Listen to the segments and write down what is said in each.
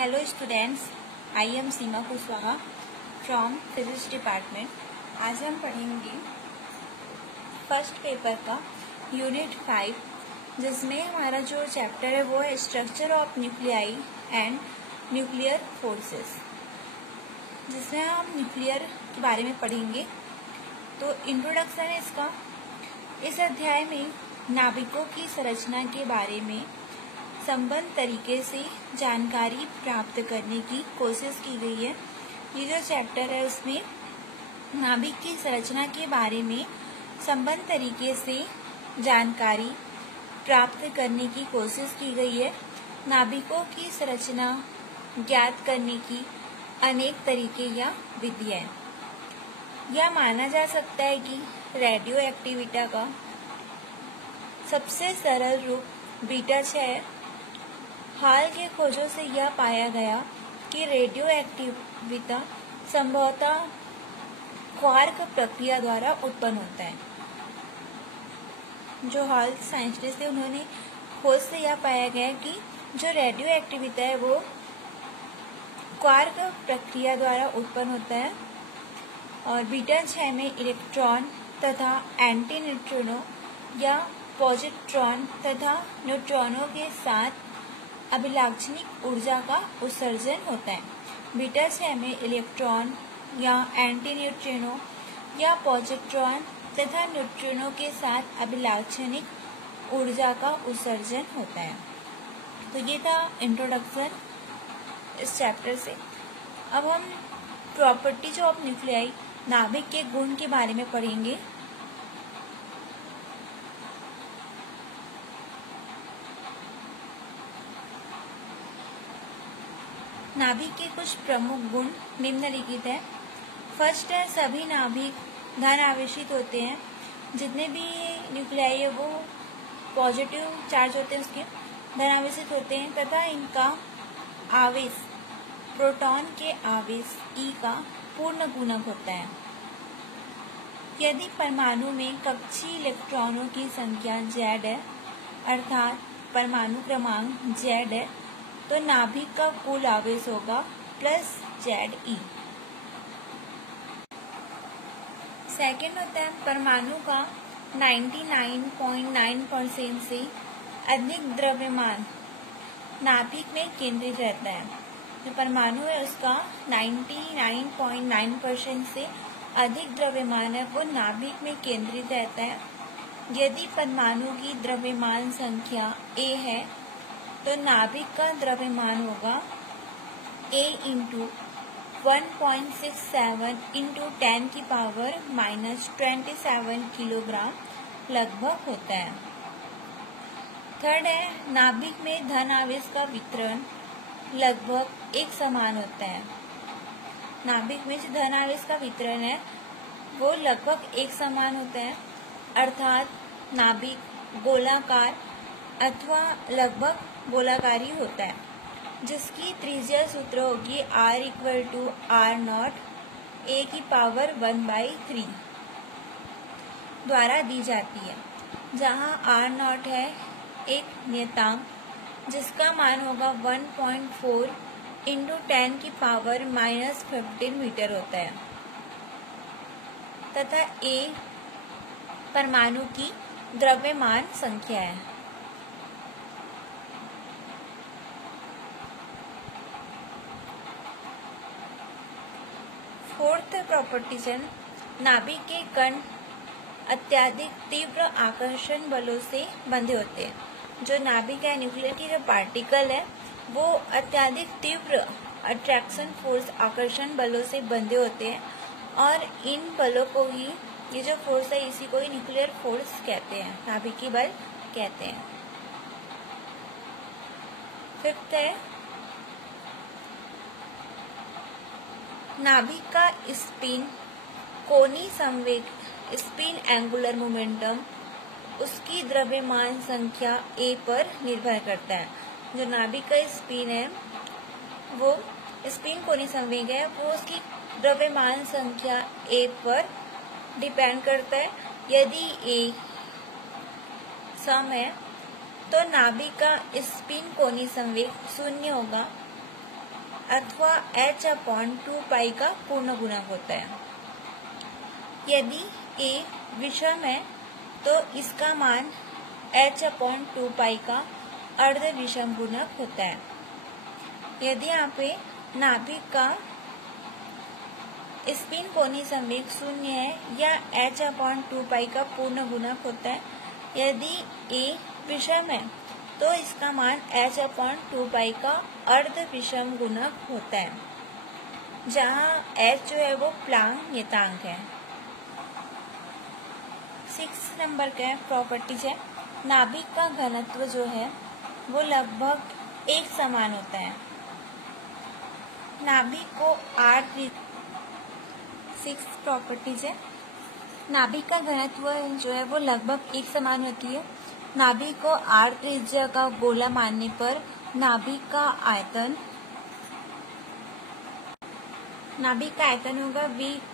Hello students, I am Seema Kushwaha from physics department. आज हम पढ़ेंगे फर्स्ट पेपर का यूनिट 5, जिसमें हमारा जो चैप्टर है वो है structure of nuclei and nuclear forces, जिसमें हम न्यूक्लियर के बारे में पढ़ेंगे। तो इंट्रोडक्शन है इसका। इस अध्याय में नाभिकों की संरचना के बारे में संबद्ध तरीके से जानकारी प्राप्त करने की कोशिश की गई है। ये जो चैप्टर है उसमें नाभिक की संरचना के बारे में संबद्ध तरीके से जानकारी प्राप्त करने की कोशिश की गई है। नाभिकों की संरचना ज्ञात करने की अनेक तरीके या विधियां। यह माना जा सकता है कि रेडियो एक्टिविटी का सबसे सरल रूप बीटा 6 है। हाल के खोजों से यह पाया गया कि रेडियो एक्टिविटी संभवतः क्वार्क प्रक्रिया द्वारा उत्पन्न होता है। जो हाल साइंटिस्ट थे उन्होंने खोज से यह पाया गया कि जो रेडियो एक्टिविटी है वो क्वार्क प्रक्रिया द्वारा उत्पन्न होता है। और बीटा 6 में इलेक्ट्रॉन तथा एंटी न्यूट्रिनो या पॉजिट्रॉन तथा न्यूट्रॉनों के साथ अभिलाक्षणिक ऊर्जा का उत्सर्जन होता है। बीटा 6 में इलेक्ट्रॉन या एंटी न्यूट्रिनो या पॉजिट्रॉन तथा न्यूट्रिनो के साथ अभिलाक्षणिक ऊर्जा का उत्सर्जन होता है। तो ये था इंट्रोडक्शन इस चैप्टर से। अब हम प्रॉपर्टीज ऑफ न्यूक्लियाई नाभिक के गुण के बारे में पढ़ेंगे। नाभिक के कुछ प्रमुख गुण निम्नलिखित है। फर्स्ट है, सभी नाभिक धन आवेशित होते हैं। जितने भी न्यूक्लियाई है वो पॉजिटिव चार्ज होते हैं, उसके धन आवेशित होते हैं तथा इनका आवेश प्रोटॉन के आवेश E का पूर्ण गुणक होता है। यदि परमाणु में कक्षीय इलेक्ट्रॉनों की संख्या Z है, अर्थात परमाणु क्रमांक Z है, तो नाभिक का कुल आवेश होगा प्लस Ze। सेकेंड होता है, परमाणु का 99.9% से अधिक द्रव्यमान नाभिक में केंद्रित रहता है। जो परमाणु है उसका 99.9% से अधिक द्रव्यमान है वो नाभिक में केंद्रित रहता है। यदि परमाणु की द्रव्यमान संख्या A है तो नाभिक का द्रव्यमान होगा A × 1.67 × 10⁻⁻27 किलोग्राम लगभग होता है। थर्ड है, नाभिक में धन आवेश का वितरण लगभग एक समान होता है। नाभिक में जो धन आवेश का वितरण है वो लगभग एक समान होता है, अर्थात नाभिक गोलाकार अथवा लगभग गोलाकारी होता है, जिसकी त्रिज्या सूत्र होगी R = R0 A⁻⁴ द्वारा दी जाती है, जहां R0 है एक नियतांक जिसका मान होगा 1.4 × 10⁻⁻15 मीटर होता है तथा A परमाणु की द्रव्यमान संख्या है। फोर्थ प्रॉपर्टीज है, नाभिक के कण अत्यधिक तीव्र आकर्षण बलों से बंधे होते हैं। जो नाभिक है, न्यूक्लियर की जो पार्टिकल है वो अत्यधिक तीव्र अट्रैक्शन फोर्स आकर्षण बलों से बंधे होते हैं और इन बलों को ही, ये जो फोर्स है इसी को ही न्यूक्लियर फोर्स कहते हैं, नाभिकीय बल कहते हैं। फिफ्थ है, नाभिक का स्पिन कोणीय संवेग स्पिन एंगुलर मोमेंटम उसकी द्रव्यमान संख्या A पर निर्भर करता है। जो नाभिक का स्पिन है वो स्पिन कोणीय संवेग है वो उसकी द्रव्यमान संख्या A पर डिपेंड करता है। यदि A सम है तो नाभिक का स्पिन कोणीय संवेग 0 होगा अथवा h/2 का पूर्ण गुणक होता है। यदि a विषम है तो इसका मान h/2 का अर्ध विषम गुणक होता है। यदि यहाँ पे नाभिक का स्पिन कोणीय संवेग 0 है या h/2 का पूर्ण गुणक होता है। यदि a विषम है तो इसका मान h/2 का अर्ध विषम गुणक होता है, जहाँ h जो है वो प्लांक नियतांक है। 6 नंबर का प्रॉपर्टीज है, नाभिक का घनत्व जो है वो लगभग एक समान होता है। नाभिक को 6 प्रॉपर्टीज है, नाभिक का घनत्व जो है वो लगभग एक समान होती है। नाभिक को r त्रिज्या का गोला मानने पर नाभिक का आयतन होगा v =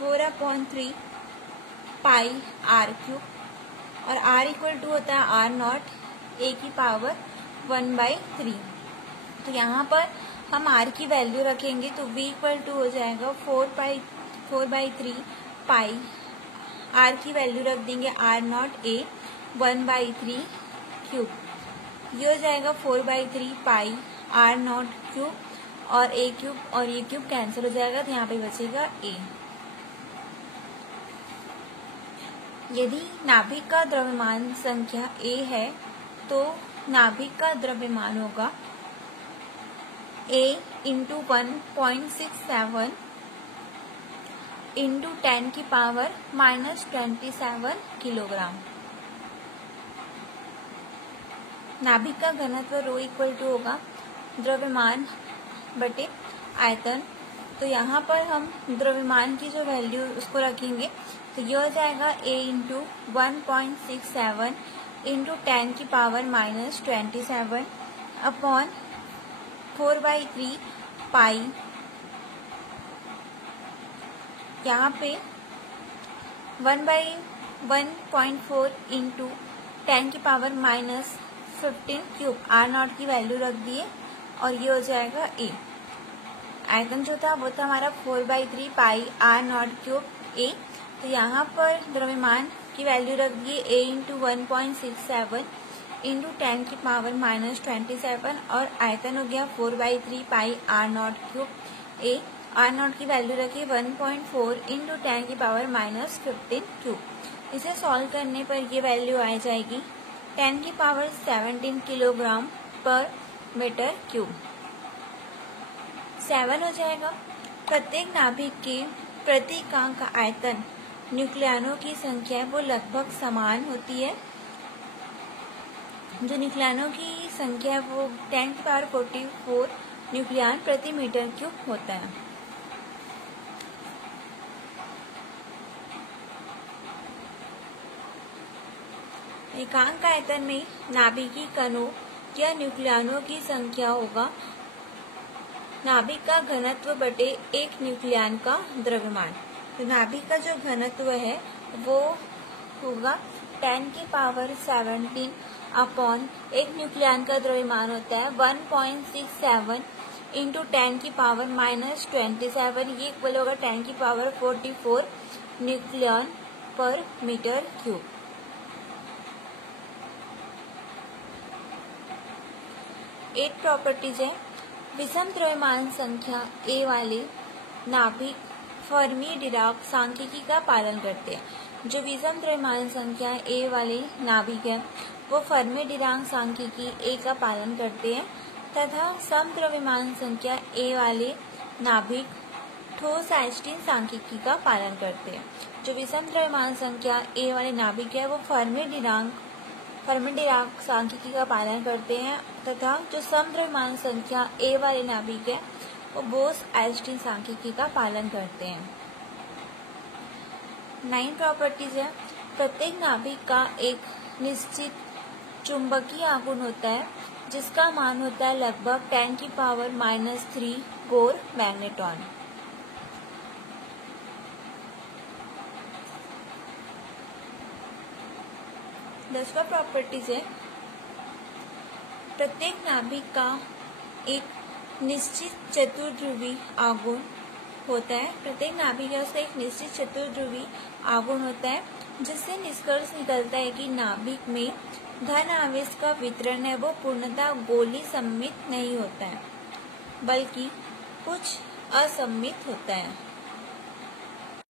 4/3 पाई r³ और r = होता है r0 a⁻⁴ तो यहाँ पर हम r की वैल्यू रखेंगे तो v = हो जाएगा 4/3 पाई, r की वैल्यू रख देंगे r0 a⁻⁴, ये हो जाएगा 4/3 पाई r0³ और a³ और ये क्यूब कैंसिल हो जाएगा तो यहाँ पे बचेगा a। यदि नाभिक का द्रव्यमान संख्या a है तो नाभिक का द्रव्यमान होगा a × 1.67 × 10⁻⁻27 किलोग्राम। नाभिक का घनत्व ρ = होगा द्रव्यमान बटे आयतन, तो यहाँ पर हम द्रव्यमान की जो वैल्यू उसको रखेंगे तो ये हो जाएगा a × 1.67 × 10⁻⁻27 अपॉन 4/3 पाई, यहाँ पे 1/1.4 × 10⁻⁻15³ r0 की वैल्यू रख दिए और ये हो जाएगा a। आयतन जो था वो था हमारा 4/3 पाई r0³ a, तो यहाँ पर द्रव्यमान की वैल्यू रख दिए a × 1.67 × 10⁻⁻27 और आयतन हो गया 4/3 पाई r0³ a। r0 की वैल्यू रखी 1.4 × 10⁻⁻15³। इसे सॉल्व करने पर ये वैल्यू आ जाएगी 10⁻17 किलोग्राम पर मीटर क्यूब। 7 हो जाएगा, प्रत्येक नाभिक के प्रति इकांक का आयतन न्यूक्लियनों की संख्या वो लगभग समान होती है। जो न्यूक्लियनों की संख्या है वो 10⁻44 न्यूक्लियन प्रति मीटर क्यूब होता है। एकांक आयतन में नाभिकीय कणों या न्यूक्लियनों की संख्या होगा नाभिक का घनत्व बटे एक न्यूक्लियन का द्रव्यमान। तो नाभिक का जो घनत्व है वो होगा 10⁻17 अपॉन एक न्यूक्लियन का द्रव्यमान होता है 1.67 × 10⁻⁻27, ये इक्वल होगा 10⁻44 न्यूक्लियन पर मीटर क्यूब। एट प्रॉपर्टीज है, विषम द्रव्यमान संख्या a वाले नाभिक फर्मी डिराक सांख्यिकी का पालन करते हैं। जो विषम द्रव्यमान संख्या a वाले नाभिक है वो फर्मी डिराक सांख्यिकी a का पालन करते हैं तथा सम द्रव्यमान संख्या a वाले नाभिक ठोस आइंस्टीन सांख्यिकी का पालन करते हैं। जो विषम द्रव्यमान संख्या a वाले नाभिक है वो फर्मी डिराक सांख्यिकी का पालन करते हैं तथा जो सम द्रव्यमान संख्या a वाले नाभिक है वो बोस-आइंस्टीन सांख्यिकी का पालन करते हैं। 9 प्रॉपर्टीज है, प्रत्येक नाभिक का एक निश्चित चुंबकीय आघूर्ण होता है जिसका मान होता है लगभग 10⁻³ बोर मैग्नेट्रॉन। दसवां प्रॉपर्टीज है, प्रत्येक नाभिक का एक निश्चित चतुर्ध्रुवी आघूर्ण होता है। प्रत्येक नाभिक का उसका एक निश्चित चतुर्ध्रुवी आघूर्ण होता है, जिससे निष्कर्ष निकलता है कि नाभिक में धन आवेश का वितरण है वो पूर्णतः गोली सममित नहीं होता है, बल्कि कुछ असममित होता है।